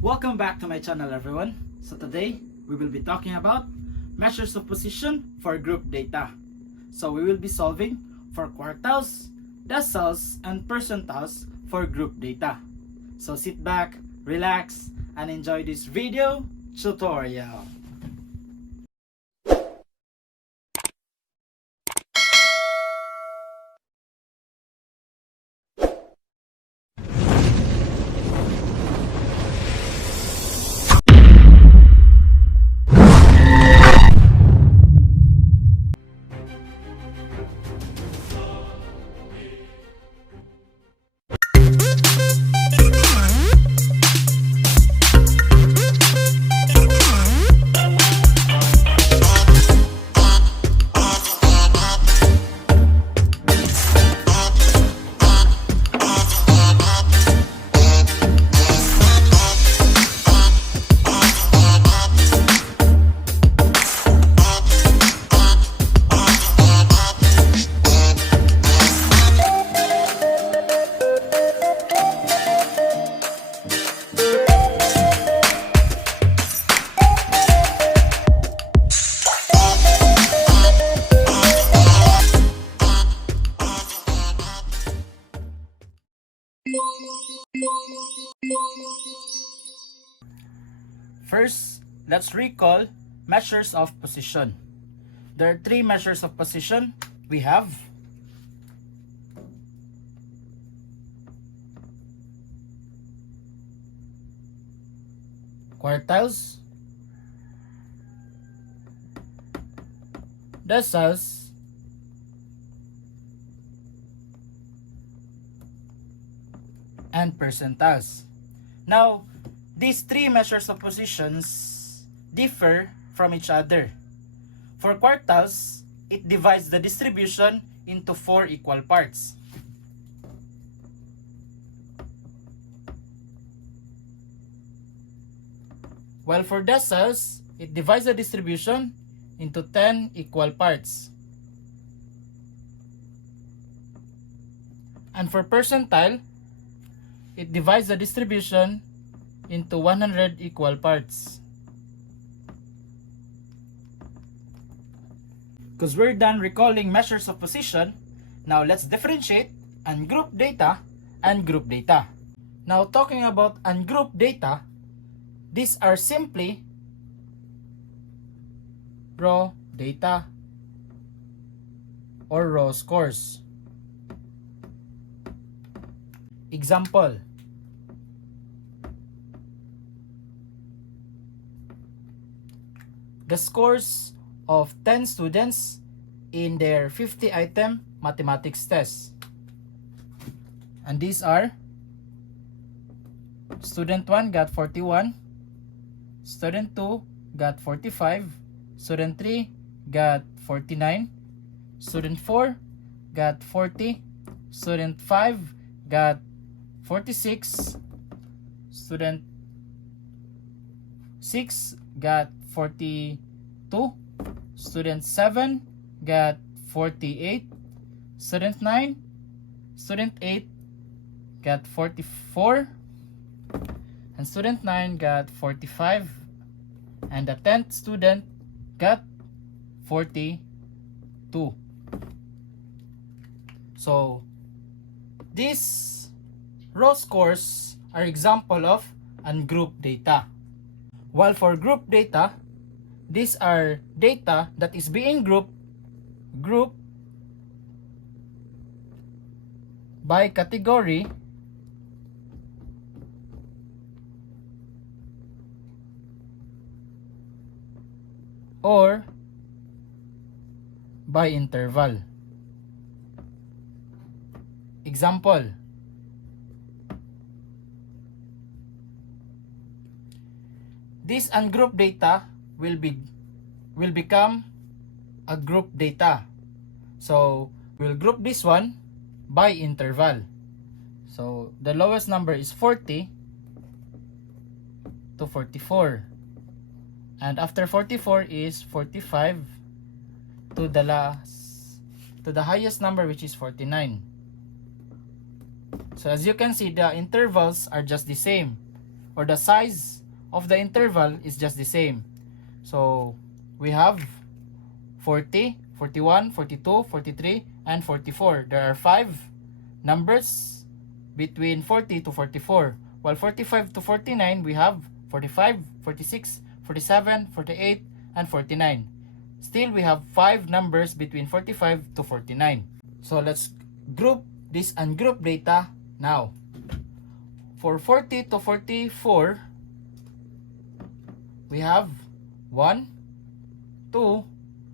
Welcome back to my channel, everyone. So today we will be talking about measures of position for group data. So we will be solving for quartiles, deciles, and percentiles for group data. So sit back, relax, and enjoy this video tutorial. First, let's recall measures of position. There are three measures of position. We have quartiles, deciles, and percentiles. Now, these three measures of positions differ from each other. For quartiles, it divides the distribution into 4 equal parts. While for deciles, it divides the distribution into 10 equal parts. And for percentile, it divides the distribution into 100 equal parts. Because we're done recalling measures of position, now let's differentiate ungrouped data and group data. Now talking about ungrouped data, these are simply raw data or raw scores. Example: the scores of 10 students in their 50-item mathematics test. And these are: student 1 got 41, student 2 got 45, student 3 got 49, student 4 got 40, student 5 got 46, student 6 got 42, student 7 got 48, student 9, student 8 got 44, and student 9 got 45, and the 10th student got 42. So these raw scores are example of ungrouped data. While for group data, these are data that is being grouped by category or by interval. Example: this ungrouped data will become a group data. So we'll group this one by interval. So the lowest number is 40 to 44, and after 44 is 45 to the highest number, which is 49. So as you can see, the intervals are just the same. or the size of the interval is just the same. So we have 40, 41, 42, 43, and 44. There are 5 numbers between 40 to 44. While 45 to 49, we have 45, 46, 47, 48, and 49. Still, we have 5 numbers between 45 to 49. So let's group this ungrouped data now. For 40 to 44, we have 1, 2,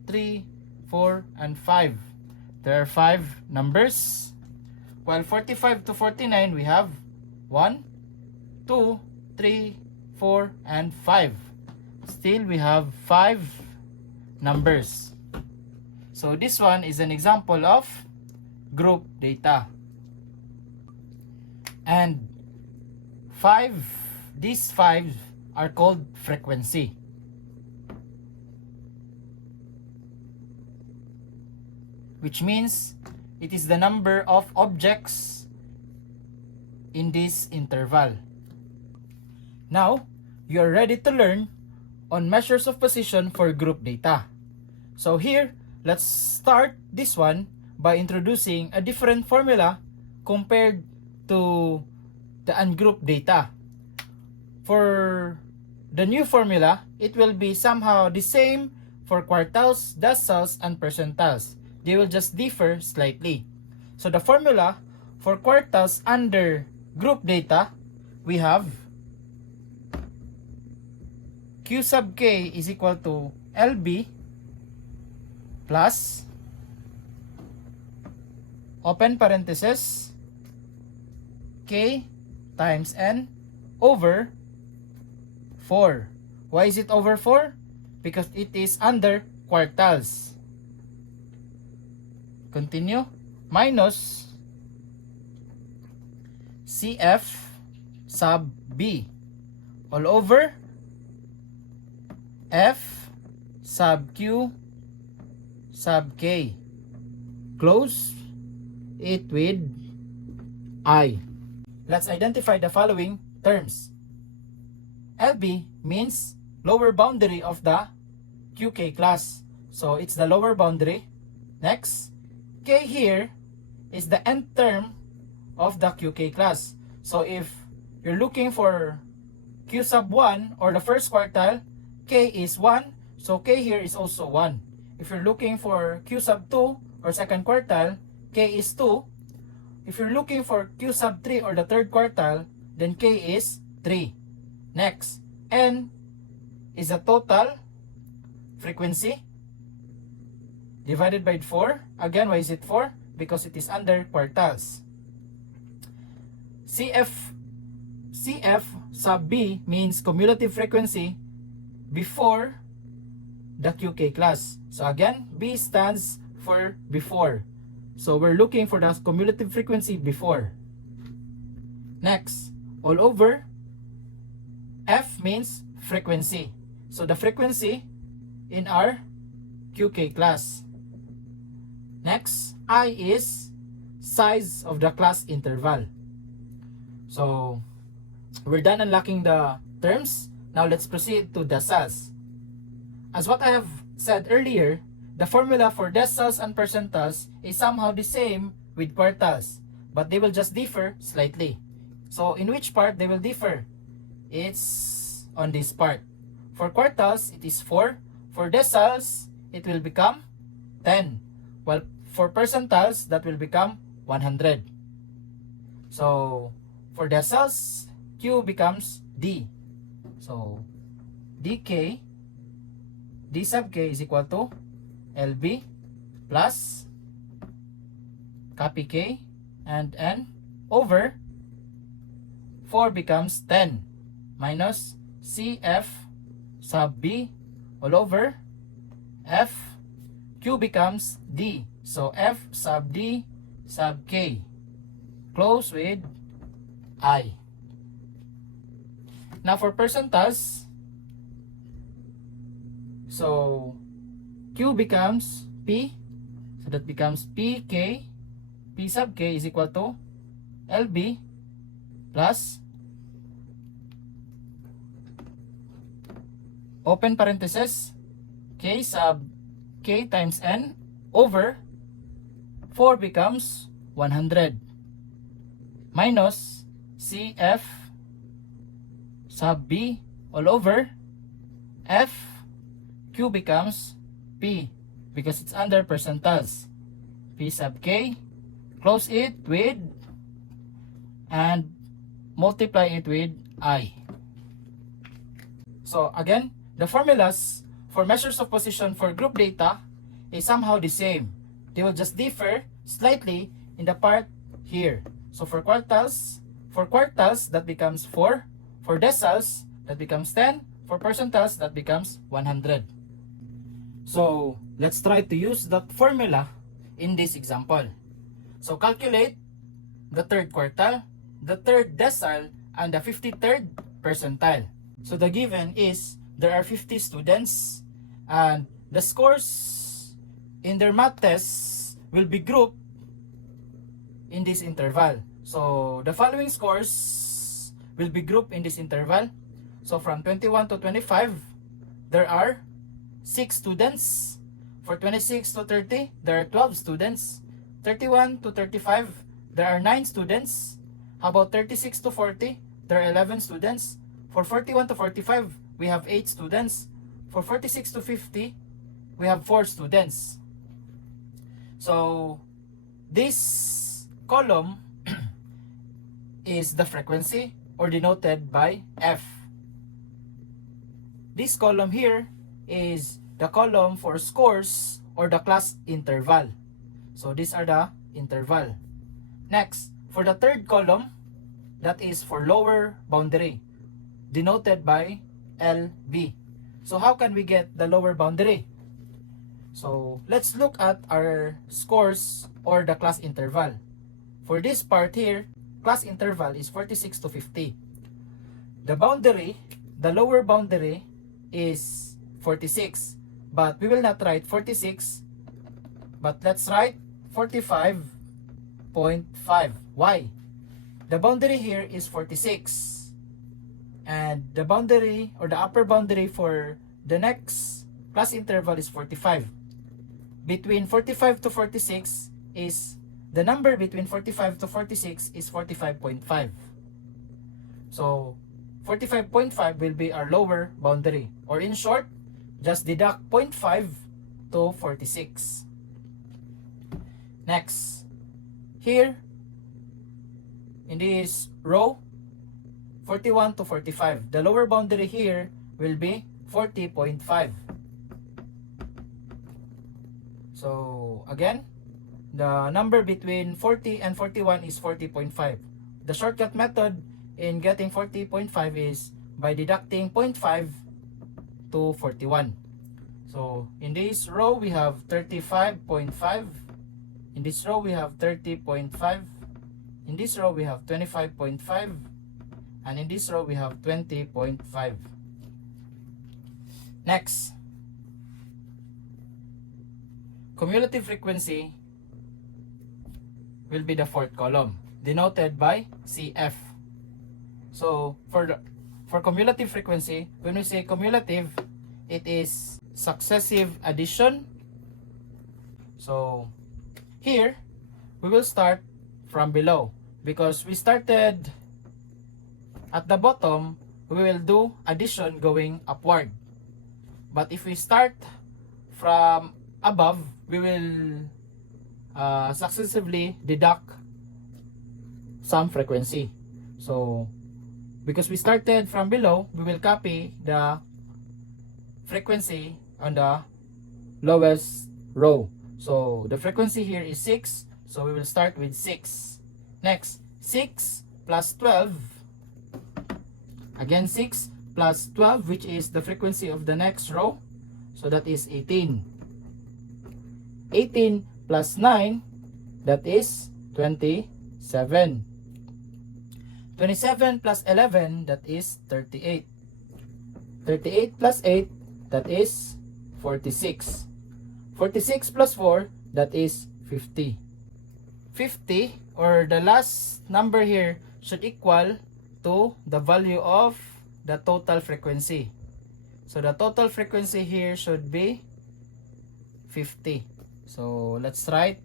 3, 4, and 5. There are 5 numbers. While 45 to 49, we have 1, 2, 3, 4, and 5. Still, we have 5 numbers. So this one is an example of group data. And these 5 are called frequency. Which means it is the number of objects in this interval. Now, you are ready to learn on measures of position for group data. So here, let's start this one by introducing a different formula compared to the ungrouped data. For the new formula, it will be somehow the same for quartiles, deciles, and percentiles. They will just differ slightly. So the formula for quartiles under group data, we have Q sub k is equal to LB plus open parenthesis K times N over 4. Why is it over 4? Because it is under quartiles. Continue. Minus CF sub B all over F sub Q sub K. Close it with I. Let's identify the following terms. LB means lower boundary of the QK class. So it's the lower boundary. Next, K here is the nth term of the QK class. So if you're looking for Q sub 1 or the first quartile, K is 1. So K here is also 1. If you're looking for Q sub 2 or second quartile, K is 2. If you're looking for Q sub 3 or the third quartile, then K is 3. Next, N is a total frequency divided by 4. Again, why is it 4? Because it is under quartiles. CF sub B means cumulative frequency before the QK class. So again, B stands for before. So we're looking for the cumulative frequency before. Next, all over, F means frequency. So the frequency in our QK class. Next, I is size of the class interval. So we're done unlocking the terms. Now let's proceed to deciles. As what I have said earlier, the formula for deciles and percentiles is somehow the same with quartiles, but they will just differ slightly. So in which part they will differ? It's on this part. For quartiles, it is 4. For deciles, it will become 10. While for percentiles, that will become 100. So for deciles, Q becomes D. So dk, D sub k is equal to LB plus copy K and N over 4 becomes 10 minus CF sub B all over F. Q becomes D. So F sub D sub K. Close with I. Now for percentiles, so Q becomes P. So that becomes PK. P sub K is equal to LB plus open parenthesis, k sub k times n over 4 becomes 100 minus cf sub b all over f q becomes p because it's under percentiles. P sub k, close it with and multiply it with I. So again, the formulas for measures of position for group data is somehow the same. They will just differ slightly in the part here. So for quartiles that becomes 4, for deciles that becomes 10, for percentiles that becomes 100. So let's try to use that formula in this example. So calculate the third quartile, the third decile, and the 53rd percentile. So the given is there are 50 students and the scores in their math tests will be grouped in this interval. So the following scores will be grouped in this interval. So from 21 to 25, there are 6 students. For 26 to 30, there are 12 students. 31 to 35, there are 9 students. How about 36 to 40, there are 11 students. For 41 to 45, we have 8 students. For 46 to 50, we have 4 students. So this column is the frequency, or denoted by F. This column here is the column for scores, or the class interval. So these are the interval. Next, for the third column, that is for lower boundary, denoted by LB. So how can we get the lower boundary? So let's look at our scores, or the class interval. For this part here, class interval is 46 to 50. The boundary, the lower boundary is 46. But we will not write 46, but let's write 45.5. Why? The boundary here is 46. And the boundary, or the upper boundary for the next class interval is 45. Between 45 to 46 is, the number between 45 to 46 is 45.5. So 45.5 will be our lower boundary. Or in short, just deduct 0.5 to 46. Next, here in this row, 41 to 45, the lower boundary here will be 40.5. So again, the number between 40 and 41 is 40.5. The shortcut method in getting 40.5 is by deducting 0.5 to 41. So in this row we have 35.5. In this row we have 30.5. In this row we have 25.5. And in this row we have 20.5. Next, cumulative frequency will be the fourth column, denoted by CF. So for cumulative frequency, when we say cumulative, it is successive addition. So here we will start from below, because we started at the bottom, we will do addition going upward. But if we start from above, we will successively deduct some frequency. So because we started from below, we will copy the frequency on the lowest row. So the frequency here is 6, so we will start with 6. Next, 6 plus 12. Again, 6 plus 12, which is the frequency of the next row. So that is 18. 18 plus 9, that is 27. 27 plus 11, that is 38. 38 plus 8, that is 46. 46 plus 4, that is 50. 50, or the last number here, should equal to the value of the total frequency. So the total frequency here should be 50. So let's write,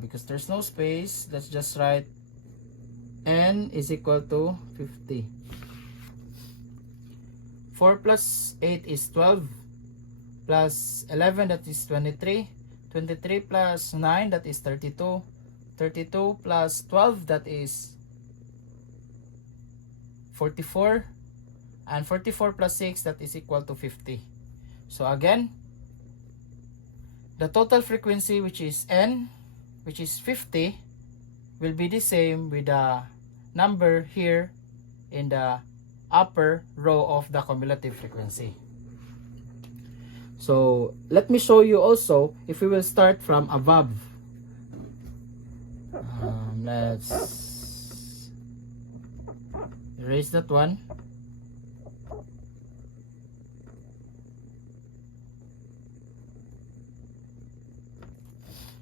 because there's no space, let's just write n is equal to 50. 4 plus 8 is 12, plus 11, that is 23, 23 plus 9, that is 32, 32 plus 12, that is 44, and 44 plus 6, that is equal to 50. So again, the total frequency, which is n, which is 50, will be the same with the number here in the upper row of the cumulative frequency. So let me show you also if we will start from above. Let's erase that one.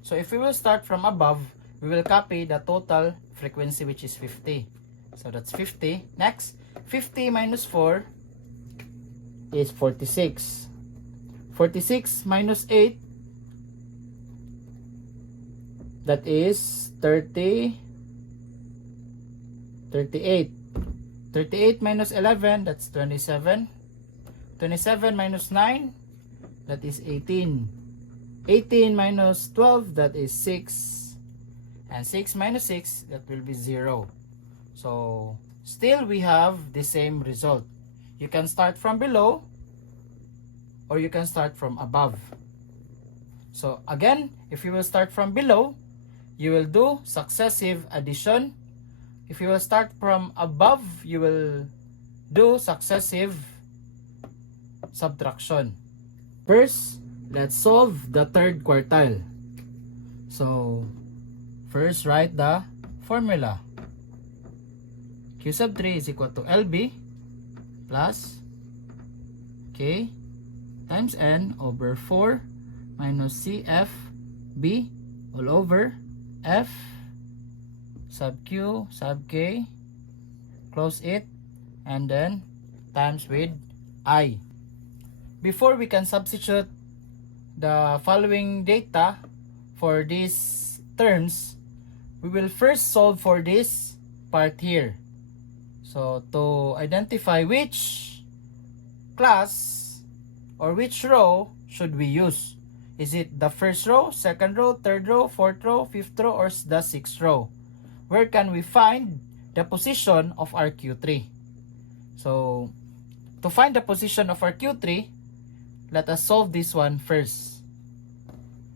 So if we will start from above, we will copy the total frequency, which is 50. So that's 50. Next, 50 minus 4 is 46. 46 minus 8, that is 38. 38 minus 11, that's 27. 27 minus 9, that is 18. 18 minus 12, that is 6. And 6 minus 6, that will be 0. So still we have the same result. You can start from below or you can start from above. So again, if you will start from below, you will do successive addition. If you will start from above, you will do successive subtraction. First, let's solve the third quartile. So first, write the formula. Q sub 3 is equal to LB plus K times N over 4 minus CFB all over F sub Q sub K, close it, and then times with I. Before we can substitute the following data for these terms, we will first solve for this part here. So to identify which class or which row should we use. Is it the first row, second row, third row, fourth row, fifth row, or the sixth row? Where can we find the position of our Q3? So to find the position of our Q3, let us solve this one first.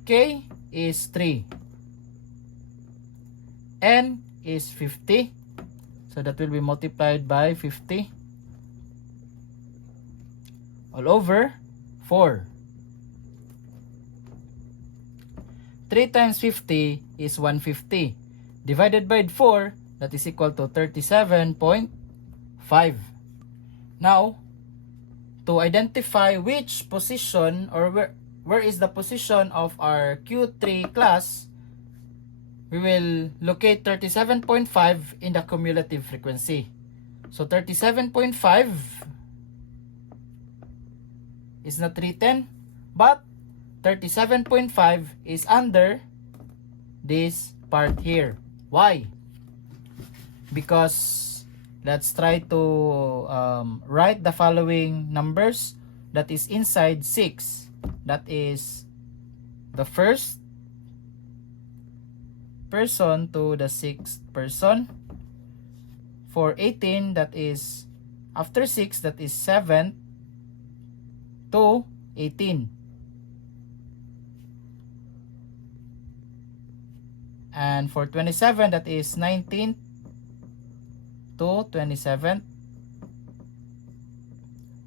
K is 3. N is 50. So that will be multiplied by 50 all over 4. 3 times 50 is 150. Divided by 4, that is equal to 37.5. Now, to identify which position or where is the position of our Q3 class, we will locate 37.5 in the cumulative frequency. So 37.5 is not written, but 37.5 is under this part here. Why? Because let's try to write the following numbers that is inside 6. That is the first person to the sixth person. For 18, that is after 6, that is 7th to 18. And for 27, that is 19th to 27th.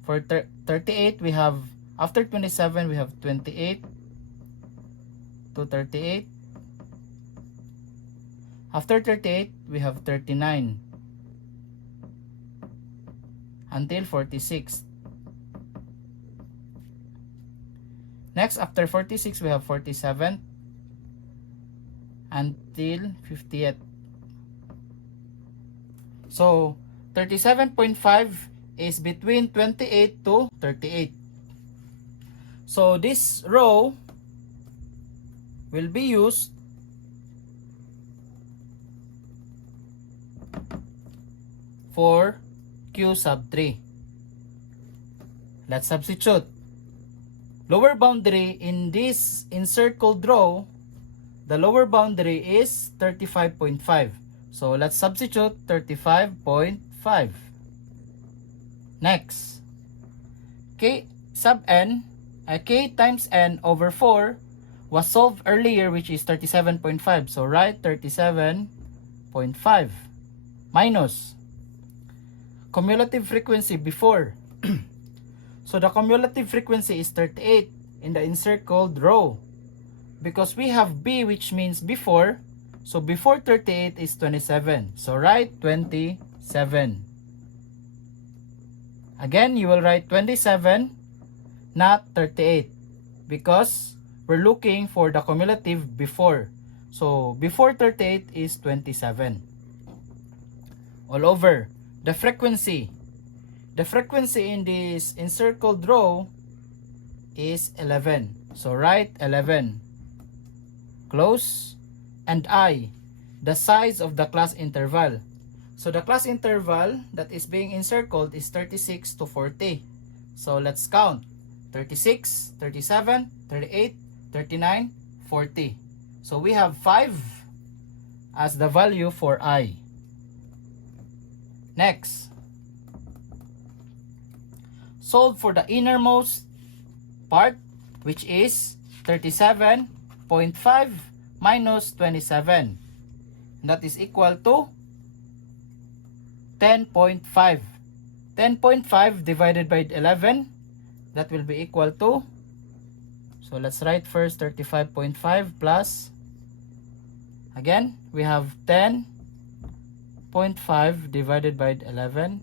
For 38, we have, after 27, we have 28 to 38. After 38, we have 39 until 46. Next, after 46, we have 47 until 50th. So 37.5 is between 28 to 38. So this row will be used for Q sub 3. Let's substitute. Lower boundary in this encircled row, the lower boundary is 35.5. So let's substitute 35.5. Next, K sub n, K times n over 4 was solved earlier, which is 37.5. So write 37.5 minus cumulative frequency before. So the cumulative frequency is 38 in the encircled row. Because we have B, which means before. So before 38 is 27. So write 27. Again, you will write 27, not 38. Because we're looking for the cumulative before. So before 38 is 27. All over. The frequency. The frequency in this encircled row is 11. So write 11. Close. And I, the size of the class interval. So the class interval that is being encircled is 36 to 40. So let's count. 36, 37, 38, 39, 40. So we have 5 as the value for I. Next, solve for the innermost part, which is 37.5 minus 27. That is equal to 10.5. 10.5 divided by 11, that will be equal to, so let's write first 35.5 plus, again, we have 10.5 divided by 11.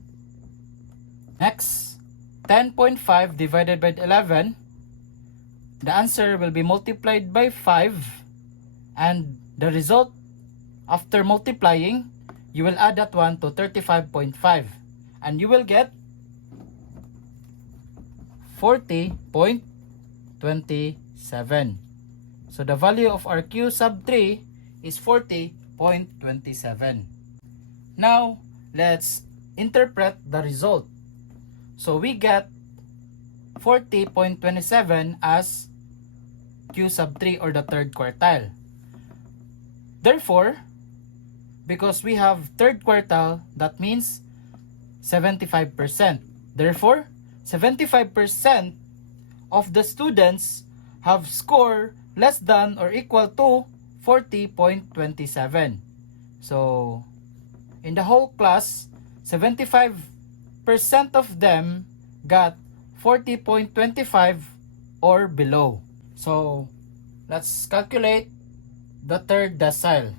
Next, 10.5 divided by 11, the answer will be multiplied by 5, and the result after multiplying, you will add that one to 35.5, and you will get 40.27. So the value of our Q sub 3 is 40.27. Now, let's interpret the result. So we get 40.27 as Q sub 3, or the third quartile. Therefore, because we have third quartile, that means 75%. Therefore, 75% of the students have score less than or equal to 40.27. So, in the whole class, 75% of them got 40.25 or below. So, let's calculate the third decile.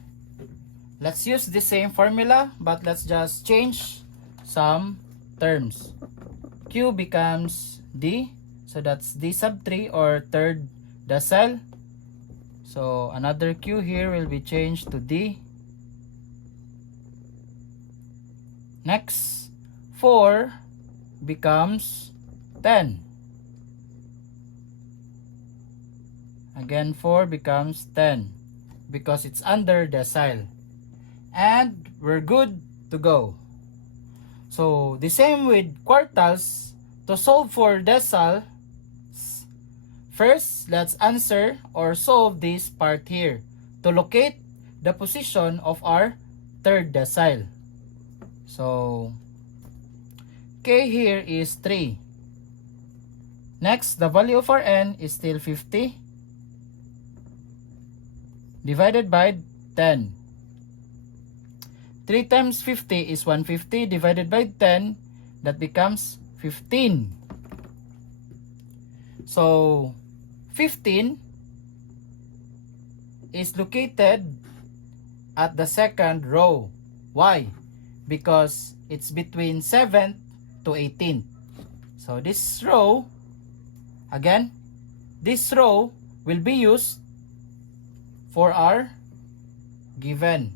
Let's use the same formula, but let's just change some terms. Q becomes D, so that's D sub 3, or third decile. So another Q here will be changed to D. Next, 4 becomes 10. Again, 4 becomes 10 because it's under decile. And we're good to go. So the same with quartiles. To solve for deciles, first let's answer or solve this part here to locate the position of our third decile. So K here is 3. Next, the value of our N is still 50 divided by 10. 3 times 50 is 150 divided by 10, that becomes 15. So 15 is located at the second row. Why? Because it's between 7th to 18th. So this row, again, this row will be used for our given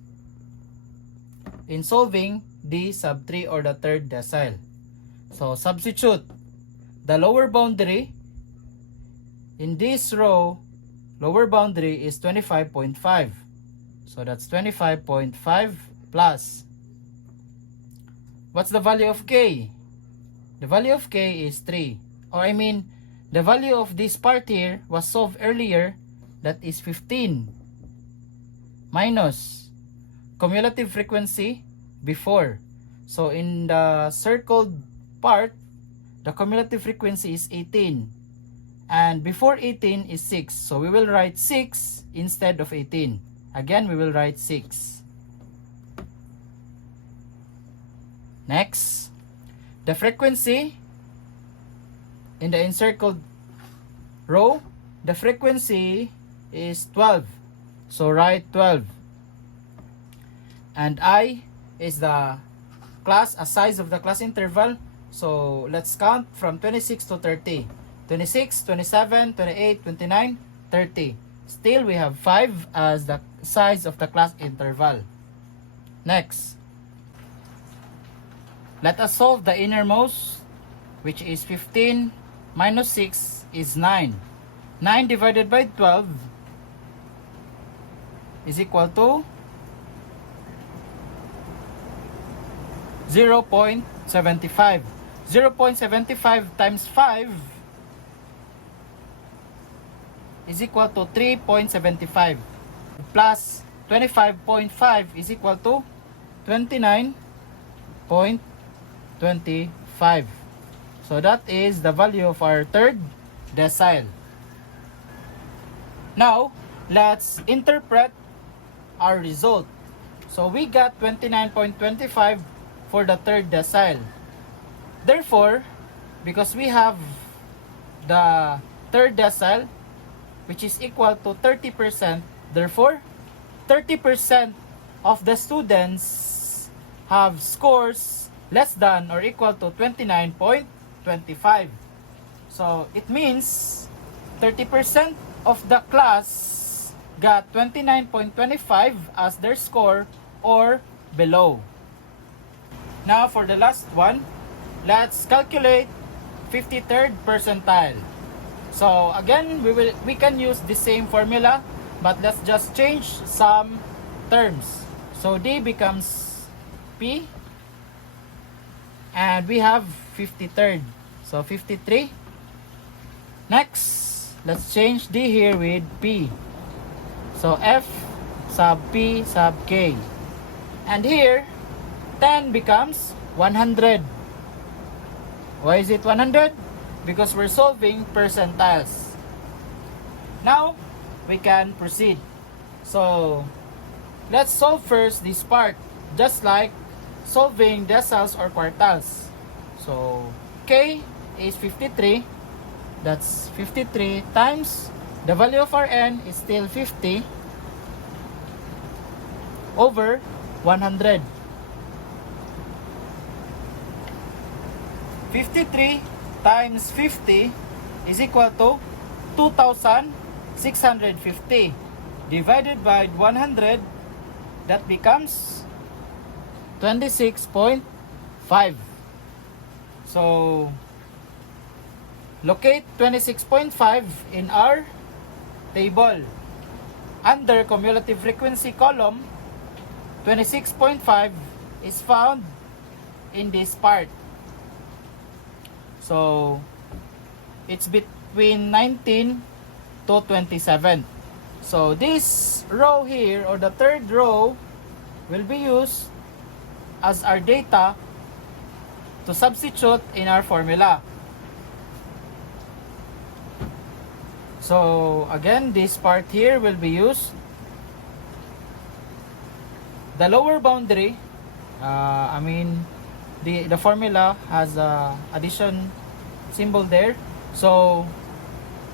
in solving D sub 3, or the third decile. So substitute the lower boundary in this row. Lower boundary is 25.5. So that's 25.5 plus. What's the value of k? The value of k is 3. Or I mean, the value of this part here was solved earlier. That is 15. Minus cumulative frequency before. So in the circled part, the cumulative frequency is 18. And before 18 is 6. So we will write 6 instead of 18. Again, we will write 6. Next, the frequency in the encircled row, the frequency is 12. So write 12. And I is the class, a size of the class interval. So let's count from 26 to 30. 26, 27, 28, 29, 30. Still, we have 5 as the size of the class interval. Next, let us solve the innermost, which is 15 minus 6 is 9. 9 divided by 12 is equal to 0.75. 0.75 times 5 is equal to 3.75 plus 25.5 is equal to 29.25. So that is the value of our third decile. Now, let's interpret our result. So we got 29.25 for the third decile. Therefore, because we have the third decile, which is equal to 30%, therefore, 30% of the students have scores less than or equal to 29.25. So, it means 30% of the class got 29.25 as their score or below. Now, for the last one, let's calculate 53rd percentile. So again, we can use the same formula, but let's just change some terms. So D becomes P, and we have 53rd. So 53. Next, let's change D here with P. So F sub P sub K. And here, 10 becomes 100. Why is it 100? Because we're solving percentiles. Now, we can proceed. So, let's solve first this part, just like solving deciles or quartiles. So, K is 53. That's 53 times the value of our N is still 50 over 100. 53 times 50 is equal to 2,650 divided by 100, that becomes 26.5. So locate 26.5 in our table. Under cumulative frequency column, 26.5 is found in this part. So, it's between 19 to 27. So, this row here, or the third row, will be used as our data to substitute in our formula. So, again, this part here will be used. The lower boundary, the formula has a addition symbol there. So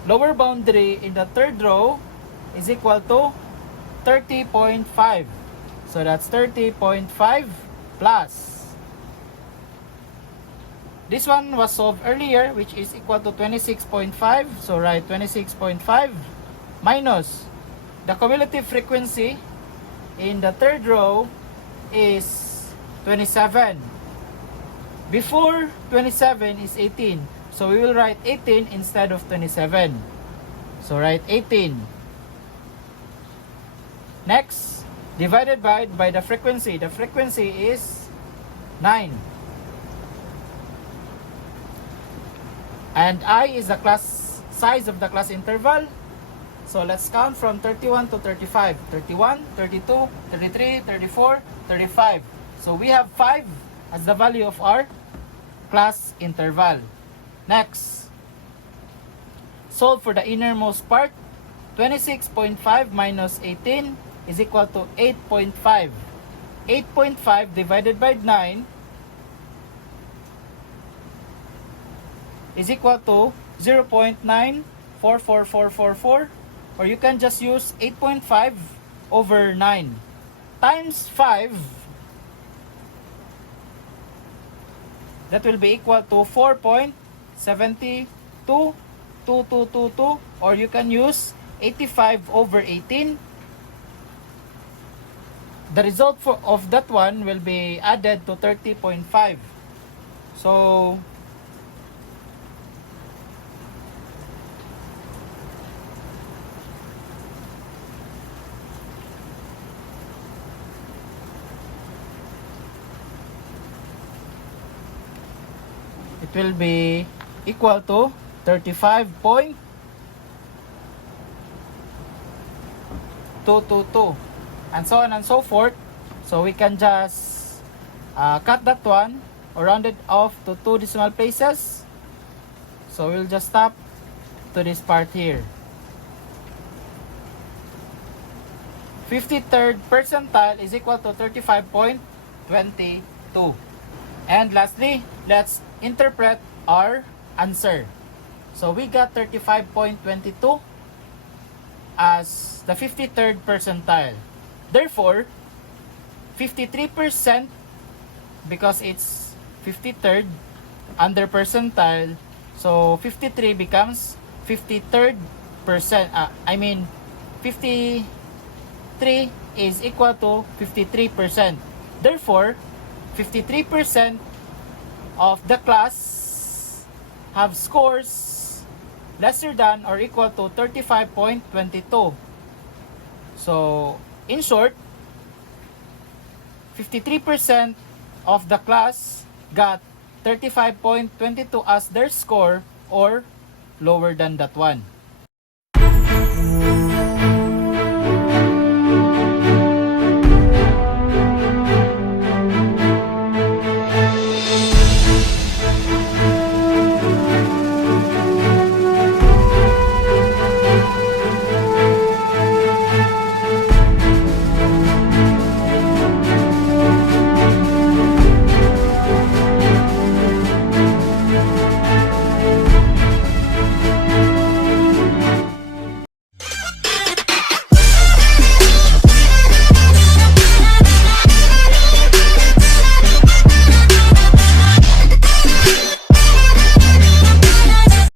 lower boundary in the third row is equal to 30.5. So that's 30.5 plus. This one was solved earlier, which is equal to 26.5. So write 26.5 minus the cumulative frequency in the third row is 27. Before 27 is 18. So we will write 18 instead of 27. So write 18. Next, divided by the frequency. The frequency is 9. And I is the class size of the class interval. So let's count from 31 to 35. 31, 32, 33, 34, 35. So we have 5 as the value of our class interval. Next, solve for the innermost part. 26.5 minus 18 is equal to 8.5. 8.5 divided by 9 is equal to 0.944444, or you can just use 8.5 over 9 times 5. That will be equal to 4.722222, or you can use 85 over 18. The result of that one will be added to 30.5. So it will be equal to 35.222, and so on and so forth. So we can just cut that one or round it off to 2 decimal places. So we'll just stop to this part here. 53rd percentile is equal to 35.22. And lastly, let's interpret our answer. So we got 35.22 as the 53rd percentile. Therefore, 53%, because it's 53rd under percentile, so 53 becomes 53rd percent. 53 is equal to 53%. Therefore, 53% of the class have scores lesser than or equal to 35.22. So, in short, 53% of the class got 35.22 as their score or lower than that one.